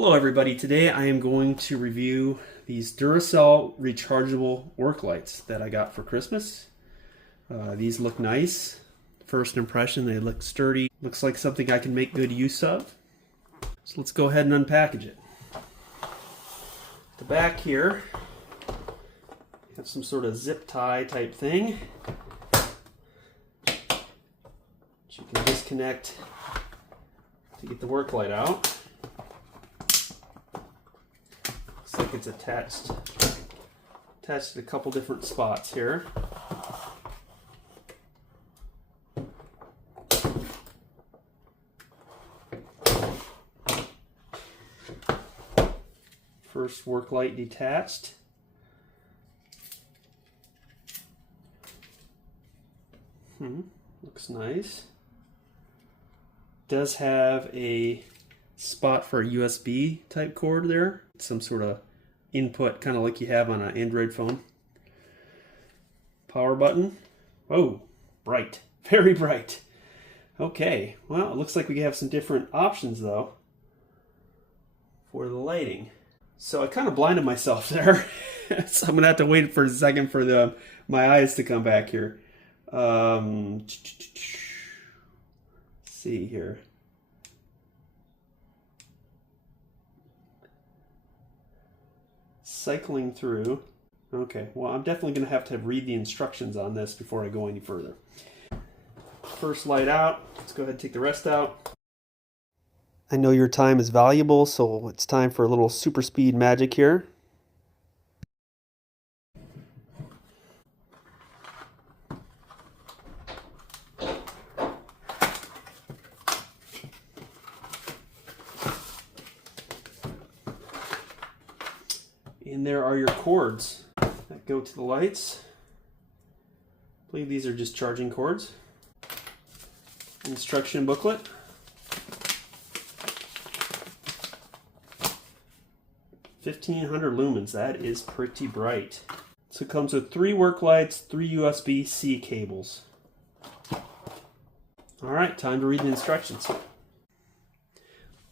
Hello everybody, today I am going to review these Duracell Rechargeable Worklights that I got for Christmas. These look nice. First impression, they look sturdy. Looks like something I can make good use of. So let's go ahead and unpackage it. The back here, have some sort of zip tie type thing. Which you can disconnect to get the work light out. Looks like it's attached to a couple different spots here. First work light detached. Looks nice. Does have a spot for a USB type cord there. Some sort of input, kind of like you have on an Android phone. Power button. Oh, bright. Very bright. Okay, well, it looks like we have some different options though for the lighting. So I kind of blinded myself there. So I'm gonna have to wait for a second for my eyes to come back here. Let's see here. Cycling through. Okay, well, I'm definitely going to have to read the instructions on this before I go any further. First light out. Let's go ahead and take the rest out. I know your time is valuable, so it's time for a little super speed magic here. And there are your cords that go to the lights. I believe these are just charging cords. Instruction booklet. $1,500 lumens, that is pretty bright. So it comes with 3 work lights, 3 USB-C cables. All right, time to read the instructions.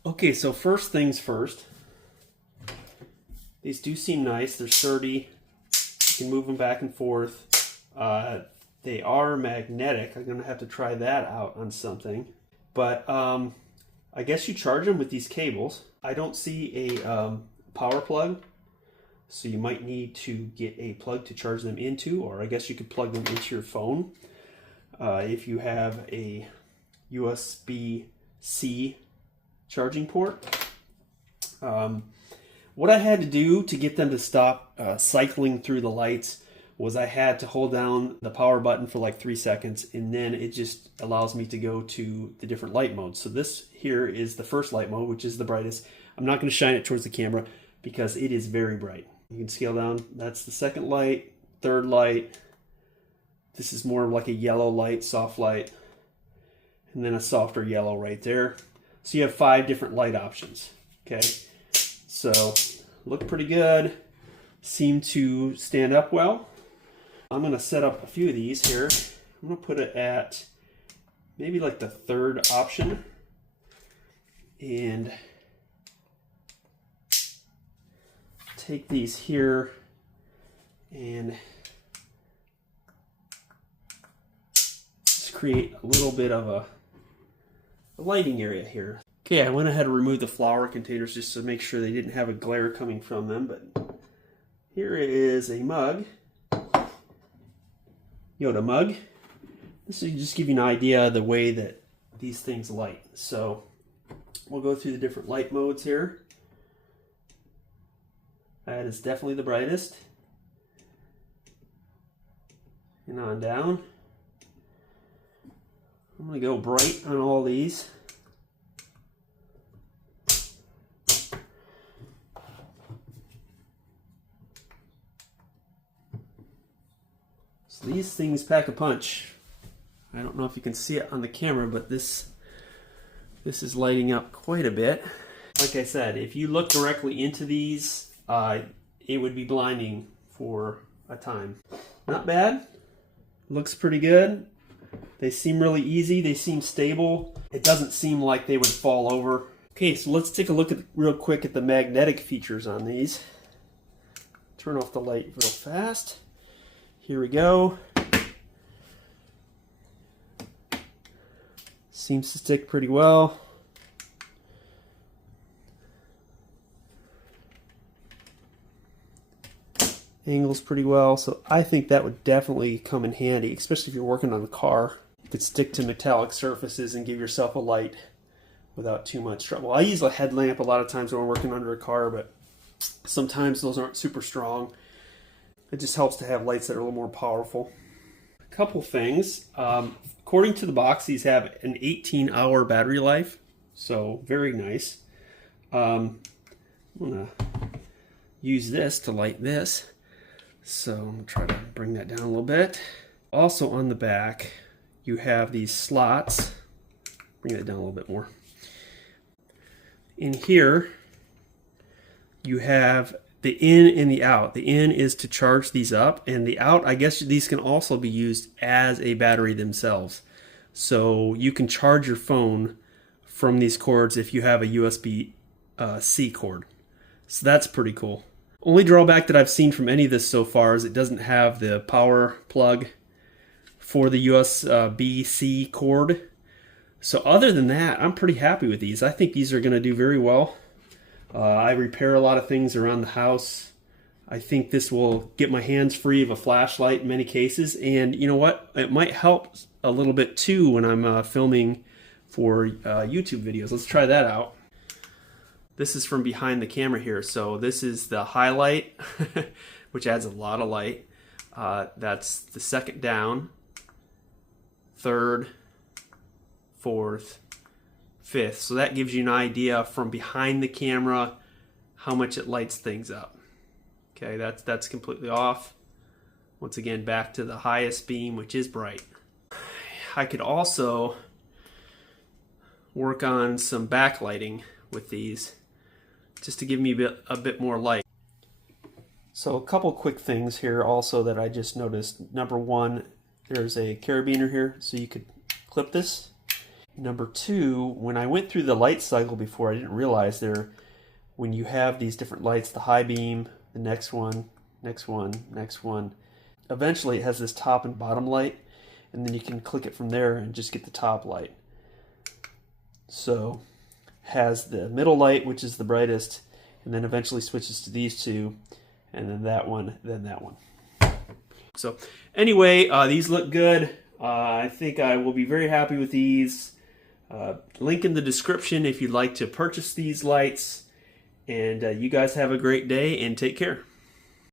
Okay, so first things first. These do seem nice. They're sturdy. You can move them back and forth. They are magnetic. I'm going to have to try that out on something. But I guess you charge them with these cables. I don't see a power plug, so you might need to get a plug to charge them into, or I guess you could plug them into your phone if you have a USB-C charging port. What I had to do to get them to stop cycling through the lights was I had to hold down the power button for like 3 seconds, and then it just allows me to go to the different light modes. So this here is the first light mode, which is the brightest. I'm not going to shine it towards the camera because it is very bright. You can scale down. That's the second light, third light. This is more like a yellow light, soft light, and then a softer yellow right there. So you have 5 different light options. Okay. So, look pretty good, seem to stand up well. I'm going to set up a few of these here. I'm going to put it at maybe like the 3rd option. And take these here and just create a little bit of a lighting area here. Okay, I went ahead and removed the flower containers just to make sure they didn't have a glare coming from them, but here is a mug, Yoda mug. This will just give you an idea of the way that these things light. So we'll go through the different light modes here. That is definitely the brightest. And on down. I'm going to go bright on all these. So these things pack a punch. I don't know if you can see it on the camera, but this is lighting up quite a bit. Like I said, if you look directly into these, it would be blinding for a time. Not bad. Looks pretty good. They seem really easy. They seem stable. It doesn't seem like they would fall over. Okay, so let's take a look at real quick at the magnetic features on these. Turn off the light real fast. Here we go. Seems to stick pretty well. Angles pretty well, so I think that would definitely come in handy, especially if you're working on a car. You could stick to metallic surfaces and give yourself a light without too much trouble. I use a headlamp a lot of times when I'm working under a car, but sometimes those aren't super strong. It just helps to have lights that are a little more powerful. A couple things. According to the box, these have an 18-hour battery life, so very nice. I'm going to use this to light this. So I'm going to try to bring that down a little bit. Also on the back, you have these slots. Bring that down a little bit more. In here, you have the in and the out. The in is to charge these up, and the out, I guess these can also be used as a battery themselves. So you can charge your phone from these cords if you have a USB-C cord. So that's pretty cool. Only drawback that I've seen from any of this so far is it doesn't have the power plug for the USB-C cord. So other than that, I'm pretty happy with these. I think these are going to do very well. I repair a lot of things around the house. I think this will get my hands free of a flashlight in many cases. And you know what? It might help a little bit too when I'm filming for YouTube videos. Let's try that out. This is from behind the camera here. So this is the highlight, which adds a lot of light. That's the second down, third, fourth, fifth. So that gives you an idea from behind the camera how much it lights things up. Okay, that's completely off. Once again, back to the highest beam, which is bright. I could also work on some backlighting with these just to give me a bit more light. So a couple quick things here also that I just noticed. Number one, there's a carabiner here, so you could clip this. Number two, when I went through the light cycle before, I didn't realize when you have these different lights, the high beam, the next one, next one, next one, eventually it has this top and bottom light, and then you can click it from there and just get the top light. So has the middle light, which is the brightest, and then eventually switches to these two, and then that one, then that one. So anyway, these look good. I think I will be very happy with these. Link in the description if you'd like to purchase these lights. And you guys have a great day and take care.